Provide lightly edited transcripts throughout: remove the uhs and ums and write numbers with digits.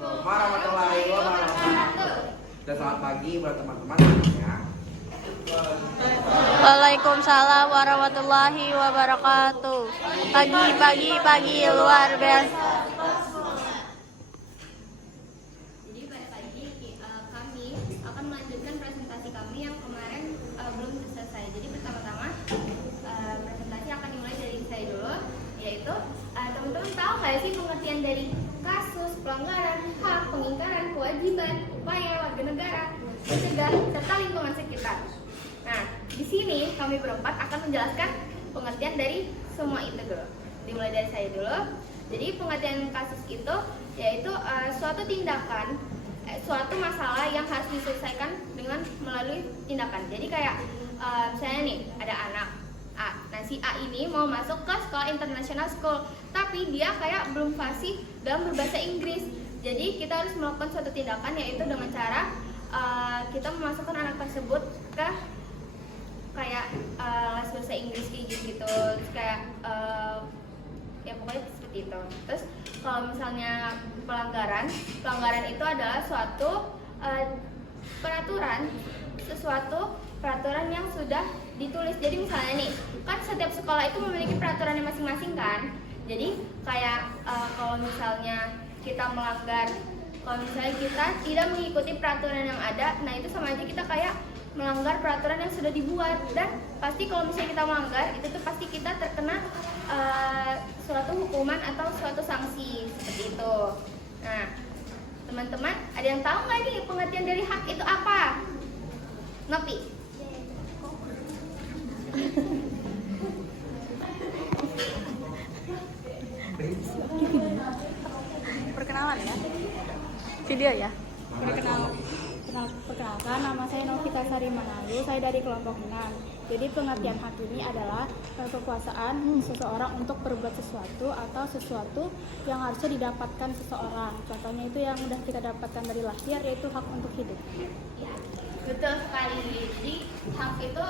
warahmatullahi wabarakatuh. Dan selamat pagi buat teman-teman semuanya. Waalaikumsalam warahmatullahi wabarakatuh. Pagi luar biasa. Jadi pada pagi kami akan melanjutkan presentasi kami yang kemarin belum selesai. Jadi pertama-tama presentasi akan dimulai dari saya dulu, yaitu teman-teman tahu nggak sih pengertian dari kasus, pelanggaran, hak, pengingkaran, kewajiban, upaya warga negara, mencegah, serta lingkungan sekitar. Nah, di sini kami berempat akan menjelaskan pengertian dari semua itu dulu. Dimulai dari saya dulu. Jadi pengertian kasus itu yaitu suatu tindakan, suatu masalah yang harus diselesaikan dengan melalui tindakan. Jadi kayak misalnya nih ada anak A. Nah si A ini mau masuk ke sekolah international school, tapi dia kayak belum fasih dalam berbahasa Inggris. Jadi kita harus melakukan suatu tindakan yaitu dengan cara kita memasukkan anak tersebut ke kayak les bahasa Inggris gitu. Terus kayak ya pokoknya seperti itu. Terus kalau misalnya pelanggaran itu adalah suatu peraturan yang sudah ditulis. Jadi misalnya nih, kan setiap sekolah itu memiliki peraturannya masing-masing kan. Jadi kayak kalau misalnya kita melanggar, kalau misalnya kita tidak mengikuti peraturan yang ada, nah itu sama aja kita kayak melanggar peraturan yang sudah dibuat. Dan pasti kalau misalnya kita melanggar, itu tuh pasti kita terkena suatu hukuman atau suatu sanksi seperti itu. Nah, teman-teman, ada yang tahu nggak nih pengertian dari hak itu apa? Nopi? Perkenalan ya. Video ya. Perkenalkan, nama saya Novita Sari Manalu, saya dari kelompok 6. Jadi pengertian hak ini adalah kekuasaan seseorang untuk berbuat sesuatu atau sesuatu yang harusnya didapatkan seseorang. Contohnya itu yang sudah kita dapatkan dari lahir, yaitu hak untuk hidup. Ya, betul sekali. Jadi hak itu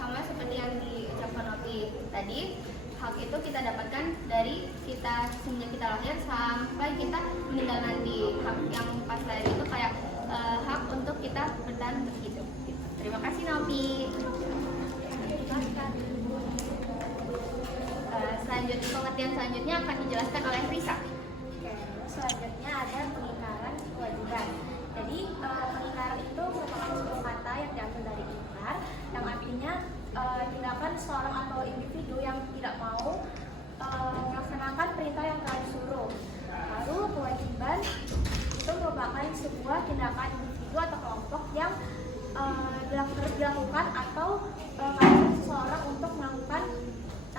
sama seperti yang diucapkan Nopi tadi. Hak itu kita dapatkan dari kita semenjak kita lahir sampai kita meninggal nanti. Hak yang pas lahir itu kayak hak untuk kita bertahan untuk hidup. Terima kasih Nopi. Pengertian selanjutnya akan dijelaskan oleh Risa. Selanjutnya ada pengingkaran kewajiban. Jadi pengingkaran itu merupakan sebuah kata yang diambil dari ingkar, yang artinya tindakan seorang atau individu yang tidak mau melaksanakan perintah yang telah disuruh. Lalu kewajiban itu merupakan sebuah tindakan individu atau kelompok yang terus dilakukan atau mengajak seseorang untuk melakukan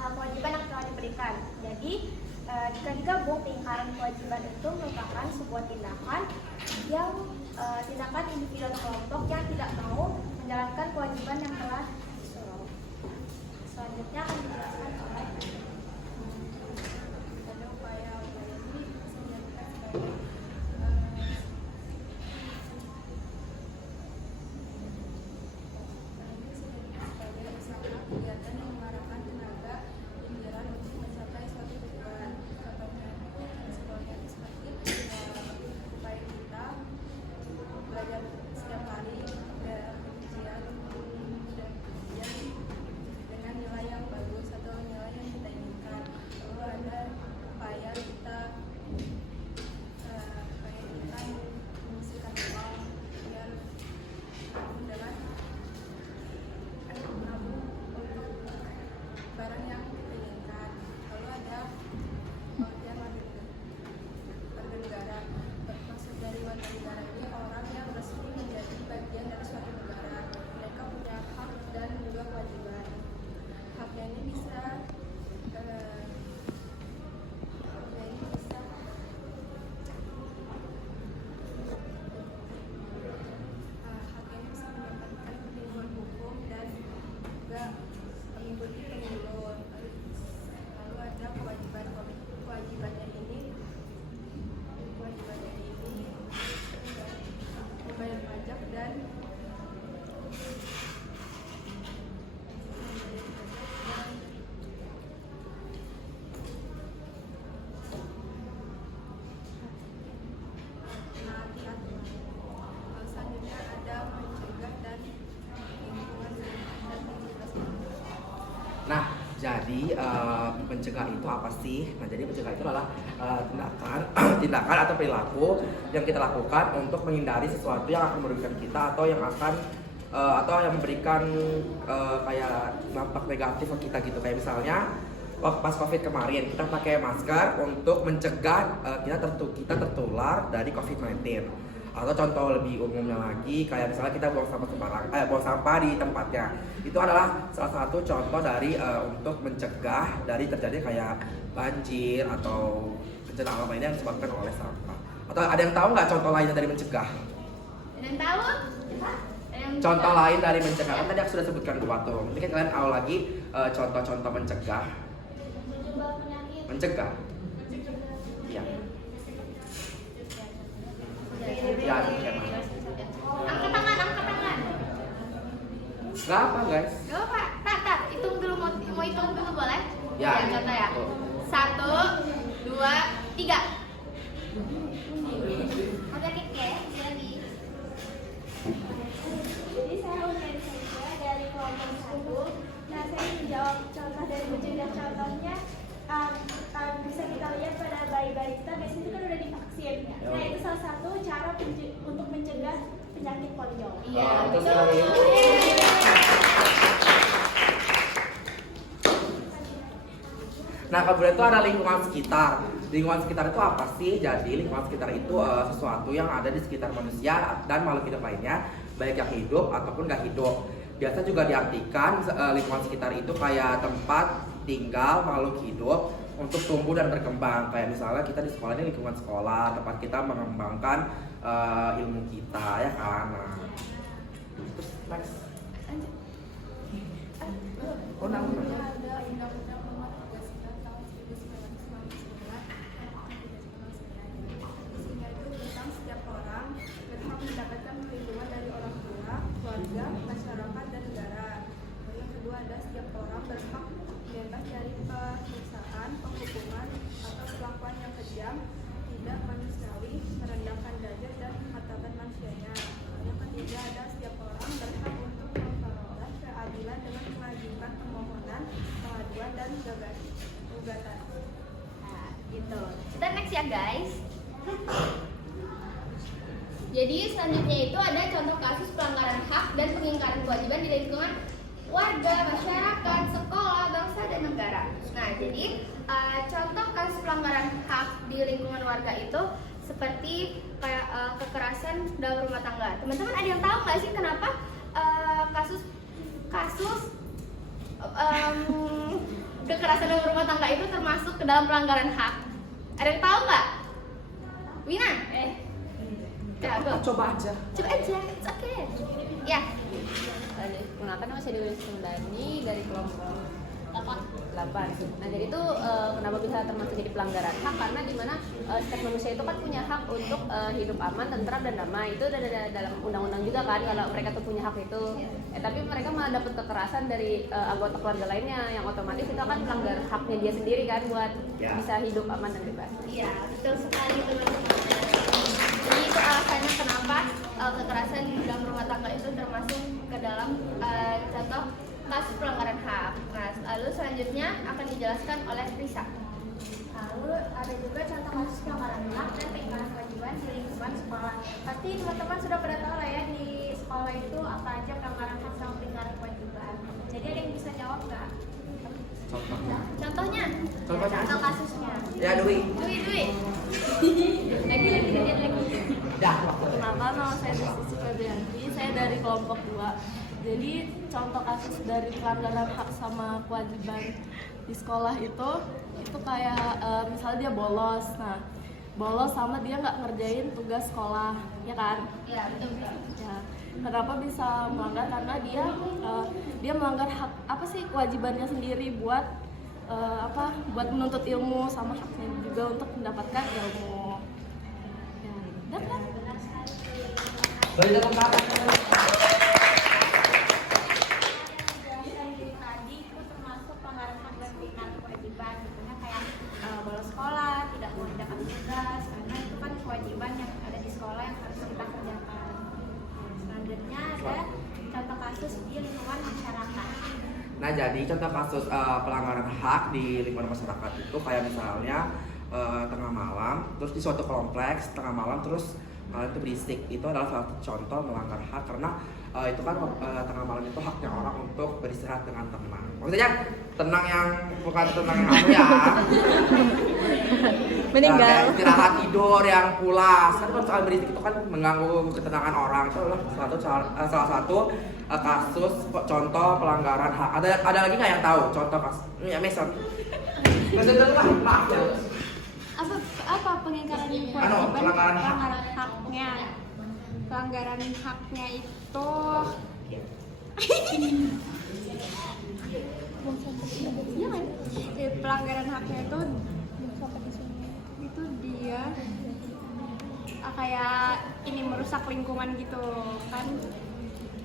kewajiban yang telah diberikan. Jadi jika digabung, pengingkaran kewajiban itu merupakan sebuah tindakan yang tindakan individu atau kelompok yang tidak mau menjalankan kewajiban yang telah disuruh. Selanjutnya akan dijelaskan oleh ada upaya ini disebutkan sebagai kegiatan yang mengarahkan tenaga pikiran untuk mencapai suatu tujuan. Contohnya itu seperti upaya kita belajar setiap hari dan ujian dengan nilai yang bagus atau nilai yang kita inginkan. Lalu ada upaya kita menyisihkan uang biar dengan menabung untuk barang yang kita inginkan. Lalu ada pengertian warga negara. Maksud dari warga negara ini orang yang resmi menjadi bagian dari suatu negara. Mereka punya hak dan juga kewajiban. Haknya ini bisa mendapatkan perlindungan hukum dan juga mengikuti pemilu. Lalu ada kewajibannya ini Jadi mencegah itu apa sih? Nah, jadi mencegah itu adalah tindakan atau perilaku yang kita lakukan untuk menghindari sesuatu yang akan merugikan kita atau yang akan atau yang memberikan kayak dampak negatif ke kita gitu. Kayak misalnya pas COVID kemarin kita pakai masker untuk mencegah kita tertular dari COVID-19. Atau contoh lebih umumnya lagi kayak misalnya kita buang sampah di tempatnya. Itu adalah salah satu contoh dari untuk mencegah dari terjadi kayak banjir atau bencana alam lainnya yang disebabkan oleh sampah. Atau ada yang tahu nggak contoh lainnya dari mencegah? Ada yang tahu? Contoh lain dari mencegah, kan tadi aku sudah sebutkan dua tuh. Mungkin kalian tahu lagi contoh-contoh mencegah. Mencegah. Iya. Ya, Angkat tangan. Gak apa guys. Gak apa, tak, hitung dulu, mau hitung dulu boleh? Ya. Contoh ya. 1, 2, 3. Ada kek ya, lagi. Jadi saya ujian saja dari kelompok 1. Nah, saya menjawab contoh dari mencegah. Contohnya bisa kita lihat pada bayi balita biasanya itu kan udah divaksin. Nah, itu salah satu cara untuk mencegah penyakit polio. Iya, betul betul. sekali. Nah, kemudian itu ada lingkungan sekitar. Lingkungan sekitar itu apa sih? Jadi lingkungan sekitar itu sesuatu yang ada di sekitar manusia dan makhluk hidup lainnya, baik yang hidup ataupun nggak hidup. Biasa juga diartikan lingkungan sekitar itu kayak tempat tinggal makhluk hidup untuk tumbuh dan berkembang. Kayak misalnya kita di sekolah ini lingkungan sekolah, tempat kita mengembangkan ilmu kita, ya kan? Nah, terus next. Oh, Ada Undang-Undang Nomor 39 Tahun 1999 isinya itu tentang setiap orang berhak mendapatkan perlindungan dari orang tua, keluarga, masyarakat, dan negara. Lalu yang kedua ada setiap orang berhak bebas dari penyiksaan, penghukuman, atau perlakuan yang kejam, tidak manusiawi, merendahkan derajat dan martabat manusianya. Lalu yang ketiga ada setiap orang berhak untuk memperoleh keadilan dengan mengajukan permohonan, pengaduan, dan gugatan. Nah, gitu. Kita next ya guys. Jadi selanjutnya itu ada contoh kasus pelanggaran hak dan pengingkaran kewajiban di lingkungan warga, masyarakat, sekolah, bangsa, dan negara. Nah, jadi contoh kasus pelanggaran hak di lingkungan warga itu seperti kayak kekerasan dalam rumah tangga. Teman-teman ada yang tahu nggak sih kenapa kasus kekerasan dalam rumah tangga itu termasuk ke dalam pelanggaran hak? Ada yang tahu nggak? Wina? Coba aja. It's okay. Ya. Kenapa nama saya Dewi Sundani dari kelompok 8. Nah, jadi itu kenapa bisa termasuk jadi pelanggaran hak, karena dimana setiap manusia itu kan punya hak untuk hidup aman, tentram, dan damai. Itu udah ada dalam undang-undang juga kan kalau mereka tuh punya hak itu. Tapi mereka malah dapat kekerasan dari anggota keluarga lainnya, yang otomatis itu akan melanggar haknya dia sendiri kan buat bisa hidup aman dan bebas. Iya, betul sekali teman-teman. Jadi itu alasannya kenapa kekerasan di dalam rumah tangga itu termasuk ke dalam contoh kasus pelanggaran hak. Nah, lalu selanjutnya akan dijelaskan oleh Risa. Lalu ada juga contoh kasus pelanggaran hak dan pengingkaran kewajiban di lingkungan sekolah. Pasti teman-teman sudah pada tahu lah ya di sekolah itu apa aja pelanggaran hak sama pengingkaran kewajiban. Jadi ada yang bisa jawab nggak? Contohnya? Contoh kasusnya. Ya, Dwi. Lagi. Dah. Perkenalkan, nama saya Desi Febrianti, saya dari kelompok 2. Jadi contoh kasus dari pelanggaran hak sama kewajiban di sekolah itu kayak misalnya dia bolos. Nah, bolos sama dia nggak ngerjain tugas sekolah, ya kan? Iya, betul. Ya. Kenapa bisa melanggar? Karena dia melanggar hak apa sih kewajibannya sendiri buat buat menuntut ilmu, sama haknya juga untuk mendapatkan ilmu. Ya, udah kan? Boleh tepuk tangan. Tadi itu termasuk pelanggaran hak dan pengingkaran kewajiban, misalnya kayak bolos sekolah, tidak mengerjakan tugas, karena itu kan kewajiban yang ada di sekolah yang harus kita kerjakan. Selanjutnya ada contoh kasus di lingkungan masyarakat. Nah, jadi contoh kasus pelanggaran hak di lingkungan masyarakat itu kayak misalnya tengah malam, terus di suatu kompleks tengah malam terus itu berisik, itu adalah salah satu contoh melanggar hak karena itu kan tengah malam itu haknya orang untuk beristirahat dengan tenang. Maksudnya tenang yang bukan tenang yang aku ya. Meninggal. Istirahat tidur yang pulas. Kan kalau soal berisik itu kan mengganggu ketenangan orang. Itu adalah salah satu kasus contoh pelanggaran hak. Ada lagi nggak yang tahu contoh kasus? Ya Mason. Mason dulu lah, maaf ya. Apa pengingkaran kewajiban pelanggaran hak. haknya? Pelanggaran haknya itu pelanggaran haknya itu dia kayak ini merusak lingkungan gitu kan,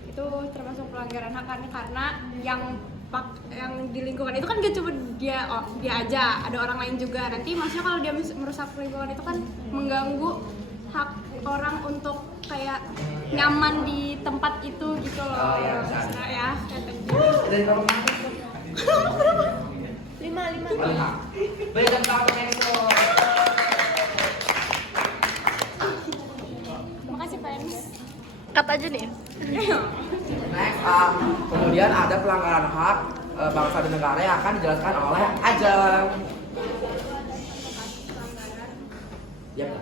itu termasuk pelanggaran hak karena yang di lingkungan itu kan gak cuma dia aja, ada orang lain juga. Nanti maksudnya kalau dia merusak lingkungan itu kan mengganggu hak orang untuk kayak nyaman di tempat itu gitu loh. Nah, ya Dari kamu lima. Baik, dan tahu Mason. makasih fans. Kata aja nih. Next, kemudian ada pelanggaran hak bangsa dan negara yang akan dijelaskan oleh Ajeng. Yap.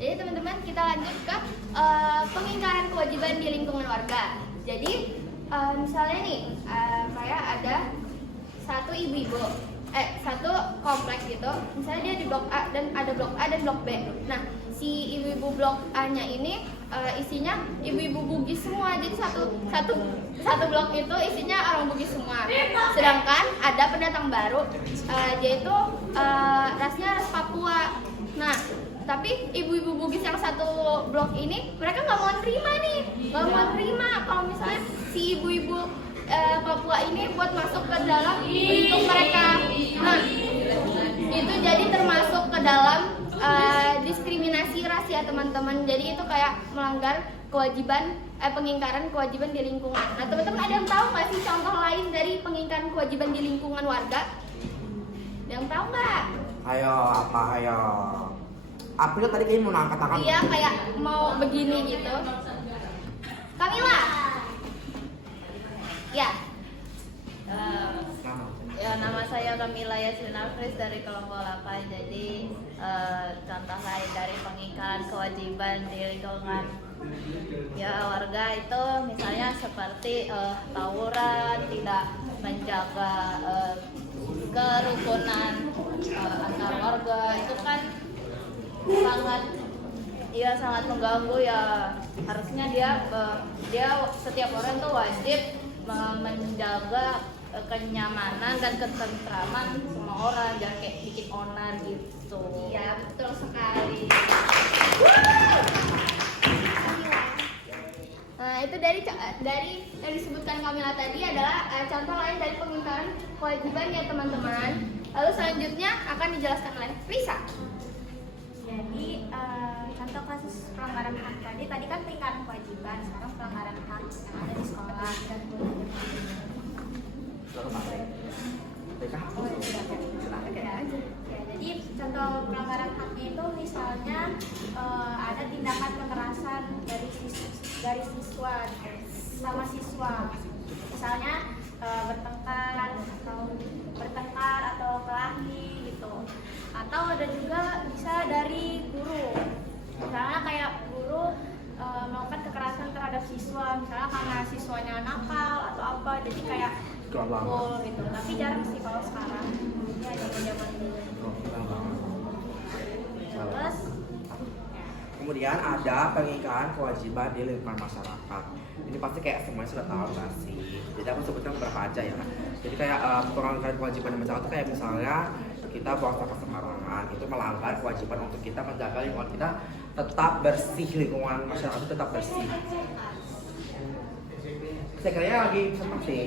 Jadi teman-teman kita lanjut ke pengingkaran kewajiban di lingkungan warga. Jadi misalnya nih kayak ada satu ibu-ibu, satu kompleks gitu. Misalnya dia di blok A dan ada blok A dan blok B. Nah si ibu-ibu blok A-nya ini isinya ibu-ibu Bugis semua. Jadi satu blok itu isinya orang Bugis semua. Sedangkan ada pendatang baru, yaitu rasnya ras Papua. Nah tapi ibu-ibu Bugis yang satu blok ini mereka nggak mau nerima kalau misalnya si ibu-ibu Papua ini buat masuk ke dalam lingkup mereka. Nah itu jadi termasuk ke dalam diskriminasi ras ya teman-teman. Jadi itu kayak melanggar kewajiban pengingkaran kewajiban di lingkungan. Nah teman-teman ada yang tahu nggak sih contoh lain dari pengingkaran kewajiban di lingkungan warga? Yang tahu nggak? Ayo. April tadi kayaknya mau angkat tangan. Iya, kayak mau begini gitu. Kamila. Ya. Ya, nama saya Kamila Yasmin Afris dari kelompok 8. Jadi contoh lain dari pengingkaran kewajiban di lingkungan Ya, warga itu misalnya seperti tawuran, tidak menjaga kerukunan antar warga, itu kan sangat mengganggu ya. Harusnya dia setiap orang tuh wajib menjaga kenyamanan dan ketentraman semua orang, jangan kayak bikin onar gitu. Iya, betul sekali. Nah, itu dari yang disebutkan Kamila tadi adalah contoh lain dari pengingkaran kewajiban ya teman-teman. Lalu selanjutnya akan dijelaskan oleh Risa. Jadi contoh kasus pelanggaran hak tadi kan pengingkaran kewajiban, sekarang pelanggaran hak yang ada di sekolah. Ya, jadi contoh pelanggaran haknya itu misalnya ada tindakan kekerasan dari siswa sama siswa, misalnya bertengkar atau kelahi gitu, atau ada juga bisa dari guru, misalnya kayak guru melakukan kekerasan terhadap siswa, misalnya karena siswanya nakal atau apa, jadi kayak dipukul gitu. Tapi jarang sih kalau sekarang, ya zaman dulu. Terus Kemudian ada pengingkaran kewajiban di lingkungan masyarakat. Ini pasti kayak semuanya sudah tahu nggak sih? Jadi aku sebutkan beberapa aja ya. Jadi kayak pengingkaran kewajiban di masyarakat itu kayak misalnya kita buang sampah sembarangan, itu melanggar kewajiban untuk kita menjaga lingkungan kita tetap bersih, lingkungan masyarakat itu tetap bersih. Saya kira lagi seperti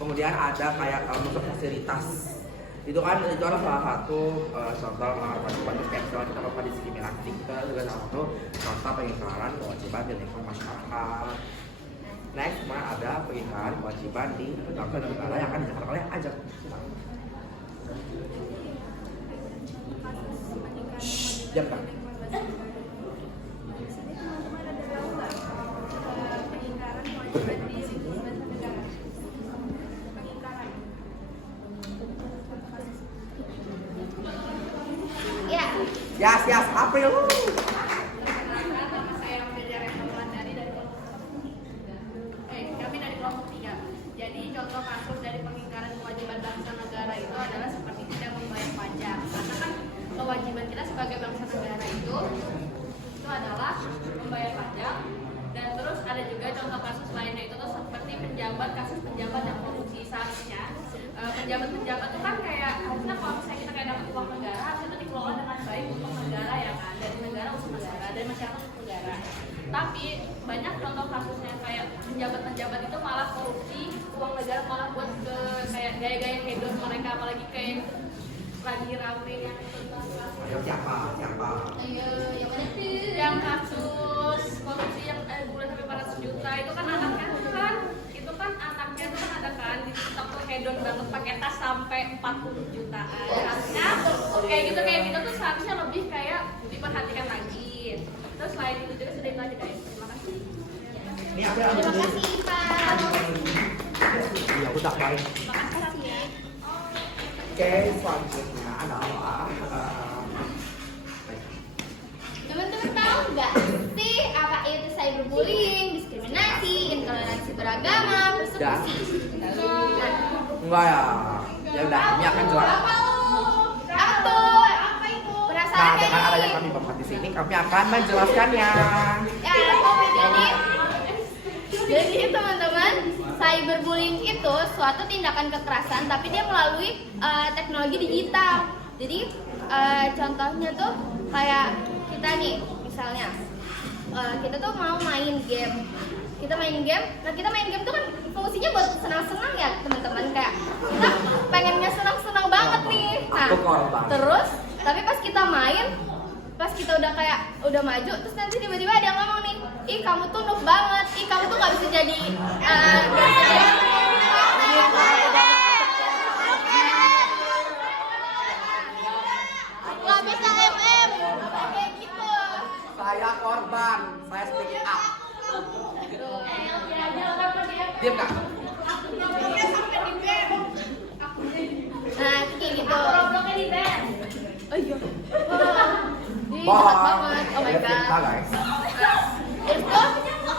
kemudian ada kayak untuk fasilitas itu adalah salah satu contoh kewajiban kayak misalnya kita melakukan diskriminasi, kita juga salah satu contoh pengingkaran kewajiban di lingkungan masyarakat. Next, ada pengingkaran kewajiban di bangsa dan negara yang akan dijalankan oleh Ajak. Diam kan? Yes, April. Kami dari kelompok 3. Jadi contoh kasus dari pengingkaran kewajiban bangsa negara itu adalah seperti tidak membayar pajak. Karena kan kewajiban kita sebagai bangsa negara itu adalah membayar pajak. Dan terus ada juga contoh kasus lainnya itu tuh seperti kasus penjabat yang korupsi. Seharusnya penjabat itu kan kayak harusnya kalau misalnya kita kayak dapat uang negara harusnya itu dikelola dengan baik untuk negara ya kan, dari negara untuk negara, dari masyarakat untuk negara. Tapi banyak contoh kasusnya kayak penjabat itu malah korupsi uang negara, malah buat ke kayak gaya-gaya hedon mereka, apalagi kayak lagi rame yang Siapa? yang kasus korupsi yang bulan sampai 400 juta itu kan anaknya tuh ada kan di TikTok tuh hedon banget pakai tas sampai 40 jutaan. Harusnya kayak gitu tuh seharusnya lebih kayak diperhatikan lagi. Terus selain itu juga sudah itu aja guys. Terima kasih. Ini apa? Terima kasih Pak. Ya udah paling. Terima kasih. Oke, selanjutnya adalah Teman-teman tahu nggak sih apa itu cyberbullying, diskriminasi, intoleransi beragama, persekusi? Enggak ya. Ya udah, kami akan jelaskan. Apa tuh? Apa itu? Nah, Penasaran dengan adanya kami Bapak di sini, kami akan menjelaskannya. Ya, jadi teman-teman, cyberbullying itu suatu tindakan kekerasan, tapi dia melalui teknologi digital. Jadi contohnya tuh kayak kita nih, misalnya kita tuh mau main game. Kita main game tuh kan fungsinya buat senang-senang ya teman-teman, kayak kita pengennya senang-senang banget nih. Nah, terus tapi pas kita udah maju, terus nanti tiba-tiba ada yang ngomong nih, ih kamu tuh noob banget, ih kamu tuh nggak bisa jadi nggak bisa kayak gitu. Saya korban, saya speak up. Diam nggak? Nah kayak gitu. Jadi jahat banget. Oh my Ada god. fitnah, guys. Terus tuh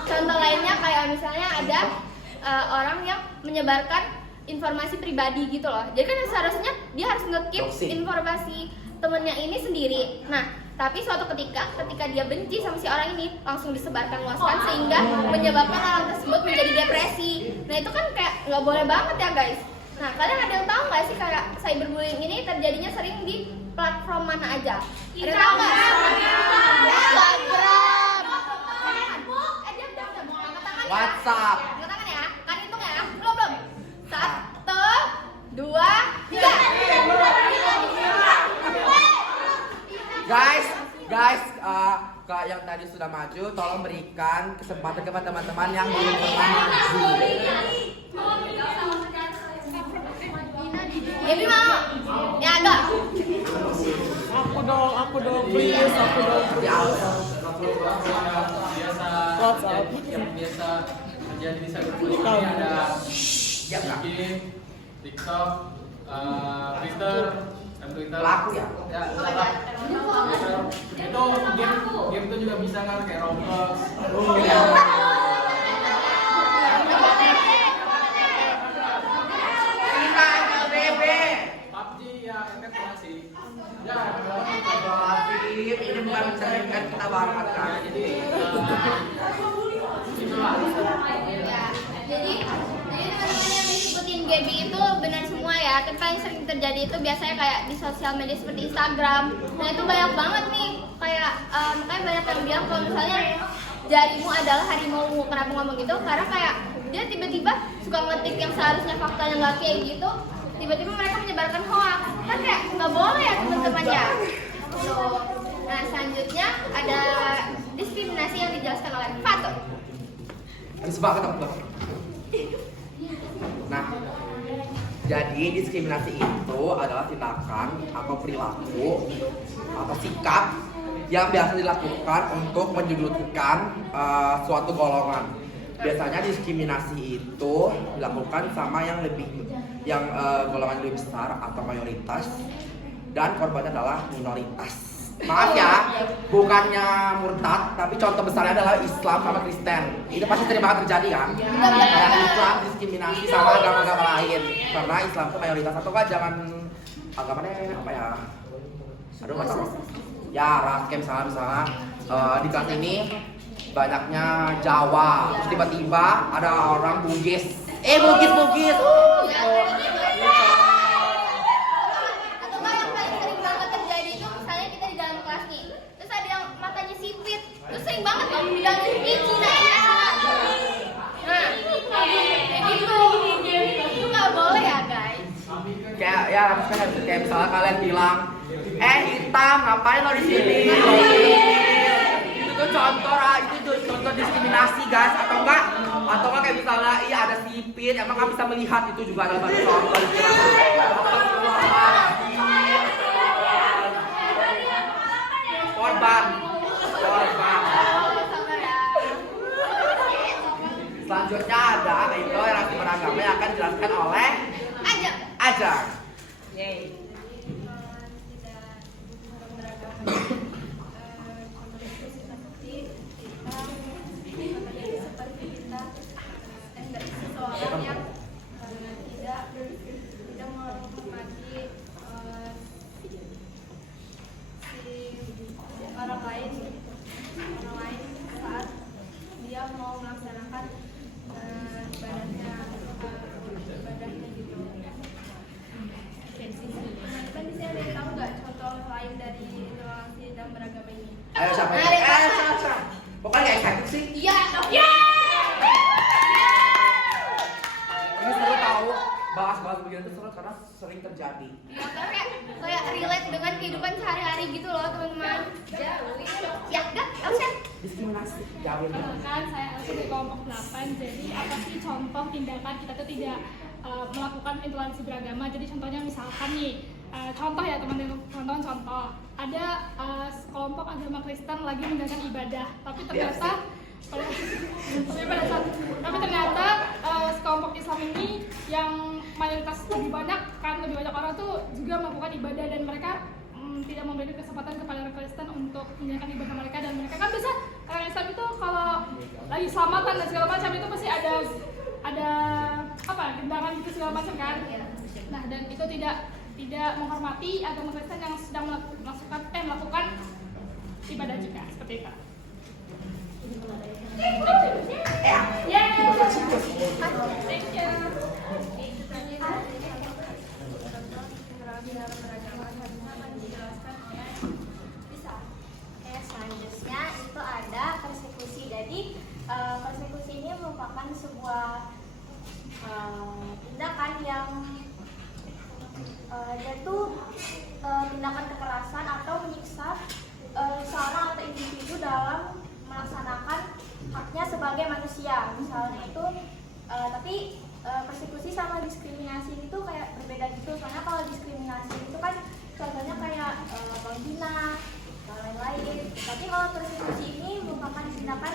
contoh lainnya kayak misalnya ada orang yang menyebarkan informasi pribadi gitu loh. Jadi kan seharusnya dia harus nge-keep Toxic. informasi temennya ini sendiri. Nah, tapi suatu ketika dia benci sama si orang ini langsung disebarkan luaskan sehingga menyebabkan orang tersebut menjadi depresi. Nah itu kan kayak nggak boleh banget ya guys. Nah kalian ada yang tahu nggak sih kayak cyberbullying ini terjadinya sering di platform mana aja? Ada yang tahu nggak? Instagram. Diam. Mau angkat tangan ya? WhatsApp. Angkat tangan ya. Kan hitung ya. Belum. 1, 2, 3. Guys, Kak yang tadi sudah maju, tolong berikan kesempatan kepada teman-teman yang belum pernah maju. Debbie mau? Ya enggak. Aku dong, please, aku dong. WhatsApp. Yang biasa terjadi di cyberbullying ini ada IG, TikTok, Twitter, dan Twitter. Laku ya? Ya, Twitter. Itu game itu juga bisa kan kayak Roblox. PUBG ya, MF masih. Ya, Ini bukan mencerminkan kita banget kan. jadi itulah. Jadi teman-teman yang disebutin Gaby itu benar semua ya. Tapi paling sering terjadi itu biasanya kayak di sosial media seperti Instagram. Nah itu banyak banget nih. Kayak makanya banyak yang bilang kalau misalnya jarimu adalah harimaumu. Kenapa ngomong gitu? Karena kayak dia tiba-tiba suka ngetik yang seharusnya faktanya nggak kayak gitu. Tiba-tiba mereka menyebarkan hoax. Kan kayak nggak boleh ya teman-teman ya. Tuh. Nah selanjutnya ada diskriminasi yang dijelaskan oleh Fatur. Habis banget aku. Nah, jadi diskriminasi itu adalah tindakan atau perilaku atau sikap yang biasa dilakukan untuk menjudutkan suatu golongan. Biasanya diskriminasi itu dilakukan sama yang golongan lebih besar atau mayoritas, dan korbannya adalah minoritas. Maaf ya, bukannya murtad, tapi contoh besarnya adalah Islam sama Kristen. Itu pasti sering banget terjadi kan? Kayak Islam diskriminasi sama agama-agama lain. Karena Islam itu mayoritas, atau kan jangan agamanya apa ya? Aduh nggak tahu. Ya ras kayak misalnya di kelas ini banyaknya Jawa, terus tiba-tiba ada orang Bugis. Bugis. Atau nggak yang paling sering banget terjadi itu misalnya kita di dalam kelas nih, terus ada yang matanya sipit, terus sering banget kalau bilangnya ini Cina. Nah, kayak gitu, itu nggak boleh ya guys. Kayak misalnya kalian bilang, hitam, ngapain lo di sini? Itu tuh contoh diskriminasi guys, atau enggak kayak misalnya iya ada sipit, emang nggak bisa melihat, itu juga adalah contoh diskriminasi. Korban. Selanjutnya ada itu relasi beragama yang akan dijelaskan oleh Ajeng. Seseorang yang tidak menghormati orang lain saat dia mau melaksanakan ibadahnya gitu. Kan di sini ada yang tahu nggak contoh lain dari intoleransi dan beragama ini? Ayo siapa? Pokoknya kayak excited sih. Iya. Ini seru tahu bahas begini tuh seru karena sering terjadi. Ya, kayak relate dengan kehidupan sehari-hari gitu loh teman-teman. Ya, enggak, Elsa. Diskriminasi, jauh. Kan saya Elsa di kelompok 8. Jadi apa sih contoh tindakan kita tuh tidak melakukan intoleransi beragama? Jadi contohnya misalkan nih, contoh ya teman-teman, contoh ada kelompok agama Kristen lagi menjalankan ibadah, tapi ternyata sekelompok Islam ini yang mayoritas lebih banyak orang tuh juga melakukan ibadah, dan mereka tidak memberi kesempatan kepada orang Kristen untuk menjalankan ibadah mereka, dan mereka kan biasa orang Islam itu kalau lagi selamatan dan segala macam itu pasti ada apa gendangan gitu segala macam kan. Nah, dan itu tidak menghormati agama Kristen yang sedang melakukan ibadah juga seperti itu. Thank you. Bisa. Oke, selanjutnya itu ada persekusi. Jadi persekusi ini merupakan sebuah tindakan yang yaitu tindakan kekerasan atau menyiksa seorang atau individu dalam melaksanakan haknya sebagai manusia. Misalnya itu tapi persekusi sama diskriminasi itu kayak berbeda gitu. Soalnya kalau diskriminasi itu kan contohnya kayak menghina dan lain-lain. Tapi kalau persekusi ini merupakan tindakan